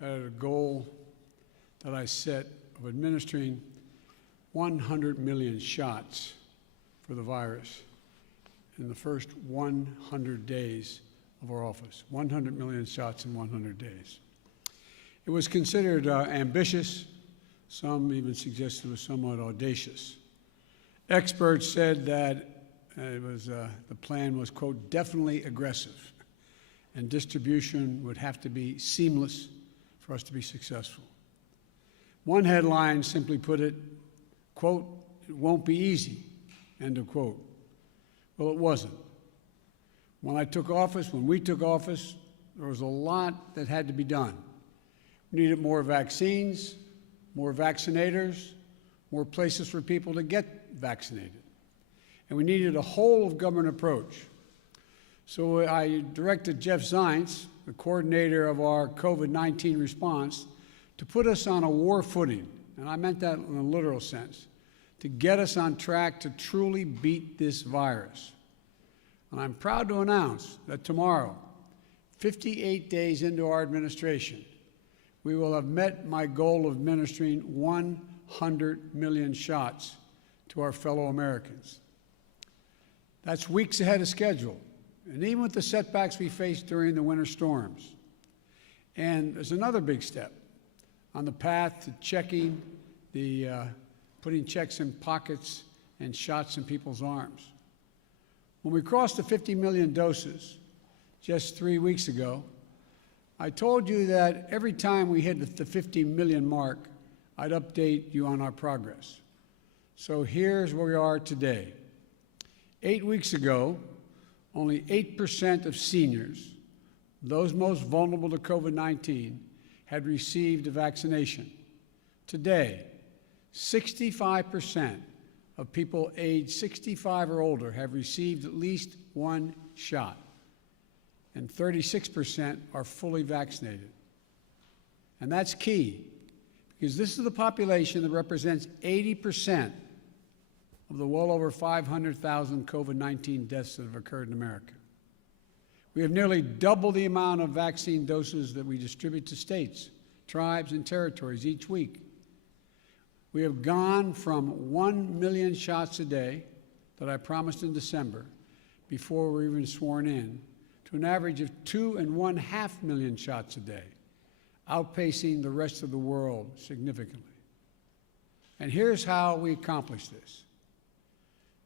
that I had a goal that I set of administering 100 million shots for the virus in the first 100 days of our office. 100 million shots in 100 days. It was considered ambitious. Some even suggested it was somewhat audacious. Experts said that the plan was, quote, definitely aggressive, and distribution would have to be seamless for us to be successful. One headline simply put it, quote, it won't be easy, end of quote. Well, it wasn't. When we took office, there was a lot that had to be done. We needed more vaccines, more vaccinators, more places for people to get vaccinated. And we needed a whole-of-government approach. So I directed Jeff Zients, the coordinator of our COVID-19 response, to put us on a war footing, and I meant that in a literal sense, to get us on track to truly beat this virus. And I'm proud to announce that tomorrow, 58 days into our administration, we will have met my goal of administering 100 million shots to our fellow Americans. That's weeks ahead of schedule, and even with the setbacks we faced during the winter storms. And there's another big step on the path to checking putting checks in pockets and shots in people's arms. When we crossed the 50 million doses just 3 weeks ago, I told you that every time we hit the 50 million mark, I'd update you on our progress. So here's where we are today. 8 weeks ago, only 8% of seniors, those most vulnerable to COVID-19, had received a vaccination. Today, 65% of people aged 65 or older have received at least one shot, and 36% are fully vaccinated. And that's key, because this is the population that represents 80% of the well over 500,000 COVID-19 deaths that have occurred in America. We have nearly double the amount of vaccine doses that we distribute to states, tribes, and territories each week. We have gone from 1 million shots a day that I promised in December before we were even sworn in to an average of 2.5 million shots a day, outpacing the rest of the world significantly. And here's how we accomplished this.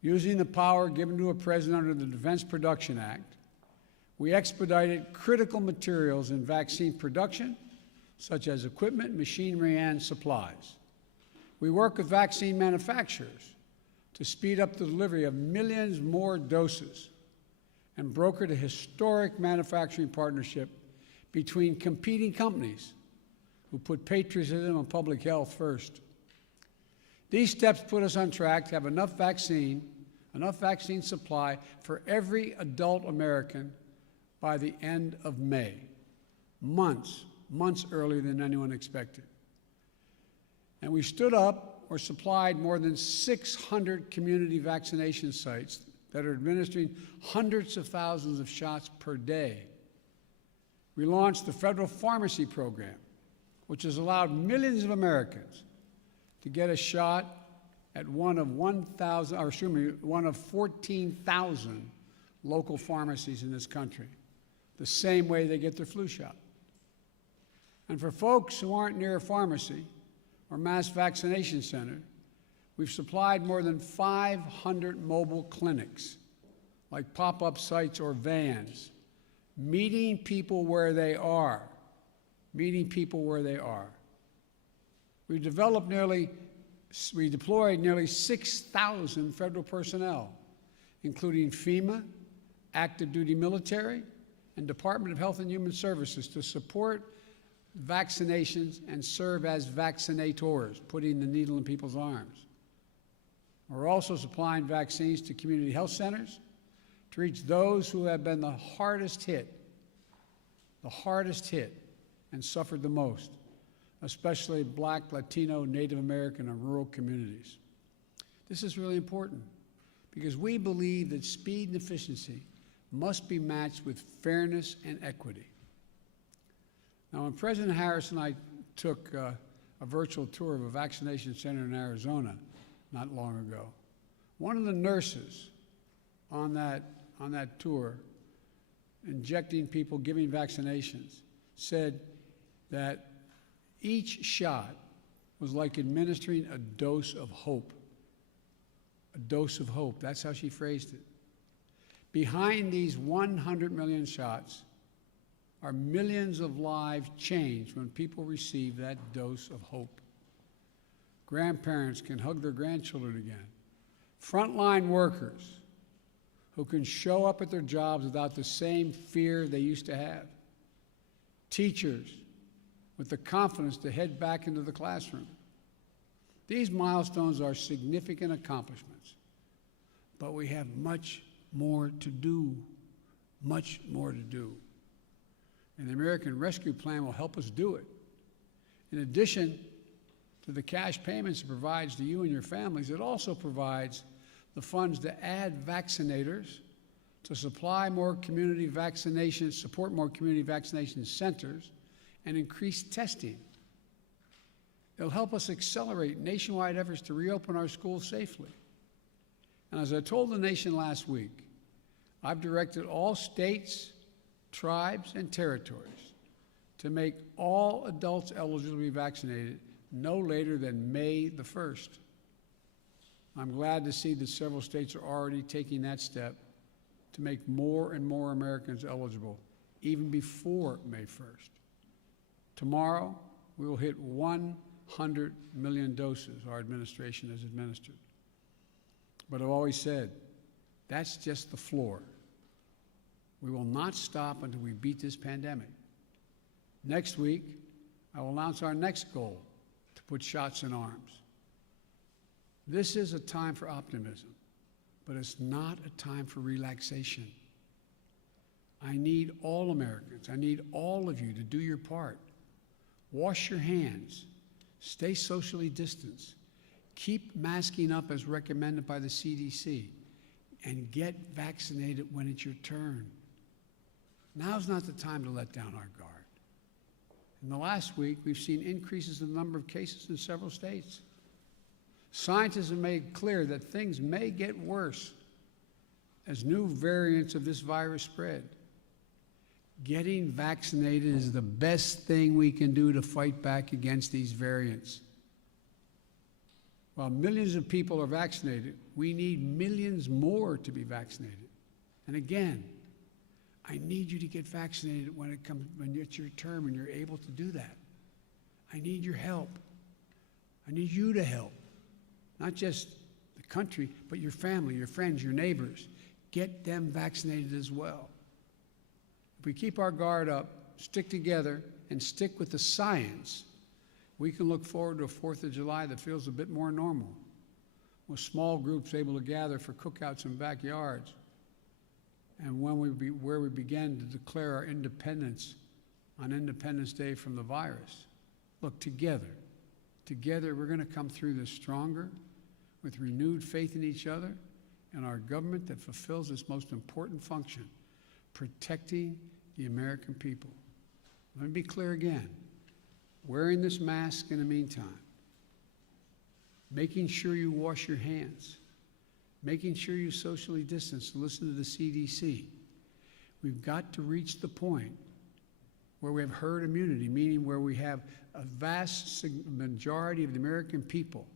Using the power given to a president under the Defense Production Act, we expedited critical materials in vaccine production, such as equipment, machinery, and supplies. We work with vaccine manufacturers to speed up the delivery of millions more doses and brokered a historic manufacturing partnership between competing companies who put patriotism and public health first. These steps put us on track to have enough vaccine supply for every adult American by the end of May, months earlier than anyone expected. And we stood up or supplied more than 600 community vaccination sites that are administering hundreds of thousands of shots per day. We launched the federal pharmacy program, which has allowed millions of Americans to get a shot at one of 14,000 local pharmacies in this country, the same way they get their flu shot. And for folks who aren't near a pharmacy or mass vaccination center, we've supplied more than 500 mobile clinics, like pop-up sites or vans, meeting people where they are. We deployed nearly 6,000 federal personnel, including FEMA, active duty military, and Department of Health and Human Services to support vaccinations and serve as vaccinators, putting the needle in people's arms. We're also supplying vaccines to community health centers to reach those who have been the hardest hit and suffered the most, especially Black, Latino, Native American, and rural communities. This is really important because we believe that speed and efficiency must be matched with fairness and equity. Now, when President Harris and I took a virtual tour of a vaccination center in Arizona not long ago, one of the nurses on that tour, injecting people, giving vaccinations, said that each shot was like administering a dose of hope. A dose of hope. That's how she phrased it. Behind these 100 million shots are millions of lives changed when people receive that dose of hope. Grandparents can hug their grandchildren again. Frontline workers who can show up at their jobs without the same fear they used to have. Teachers with the confidence to head back into the classroom. These milestones are significant accomplishments, but we have much more to do, much more to do. And the American Rescue Plan will help us do it. In addition to the cash payments it provides to you and your families, it also provides the funds to add vaccinators, to supply more community vaccinations, support more community vaccination centers, and increase testing. It'll help us accelerate nationwide efforts to reopen our schools safely. And as I told the nation last week, I've directed all states, tribes, and territories to make all adults eligible to be vaccinated no later than May the 1st. I'm glad to see that several states are already taking that step to make more and more Americans eligible, even before May 1st. Tomorrow, we will hit 100 million doses our administration has administered. But I've always said, that's just the floor. We will not stop until we beat this pandemic. Next week, I will announce our next goal to put shots in arms. This is a time for optimism, but it's not a time for relaxation. I need all Americans, I need all of you to do your part. Wash your hands, stay socially distanced, keep masking up as recommended by the CDC, and get vaccinated when it's your turn. Now's not the time to let down our guard. In the last week, we've seen increases in the number of cases in several states. Scientists have made clear that things may get worse as new variants of this virus spread. Getting vaccinated is the best thing we can do to fight back against these variants. While millions of people are vaccinated, we need millions more to be vaccinated. And again, I need you to get vaccinated when it's your term and you're able to do that. I need your help. I need you to help. Not just the country, but your family, your friends, your neighbors. Get them vaccinated as well. If we keep our guard up, stick together, and stick with the science, we can look forward to a 4th of July that feels a bit more normal, with small groups able to gather for cookouts in backyards, and where we began to declare our independence on Independence Day from the virus. Look, together we're going to come through this stronger, with renewed faith in each other and our government that fulfills its most important function, protecting the American people. Let me be clear again. Wearing this mask in the meantime, making sure you wash your hands, making sure you socially distance, listen to the CDC. We've got to reach the point where we have herd immunity, meaning where we have a vast majority of the American people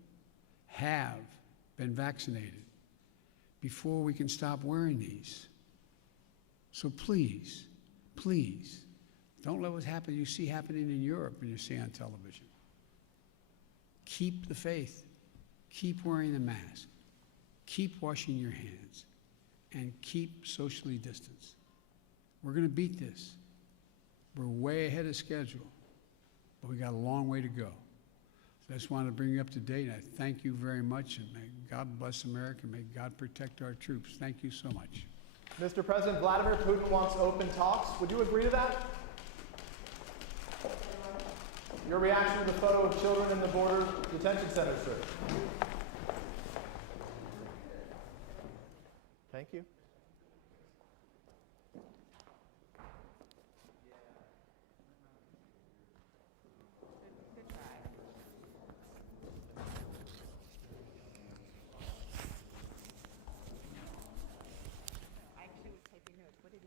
have been vaccinated before we can stop wearing these. So please, please, don't let what you see happening in Europe and you see on television. Keep the faith. Keep wearing the mask. Keep washing your hands. And keep socially distanced. We're going to beat this. We're way ahead of schedule, but we got a long way to go. So I just wanted to bring you up to date. I thank you very much, and may God bless America. May God protect our troops. Thank you so much. Mr. President, Vladimir Putin wants open talks. Would you agree to that? Your reaction to the photo of children in the border detention centers, sir?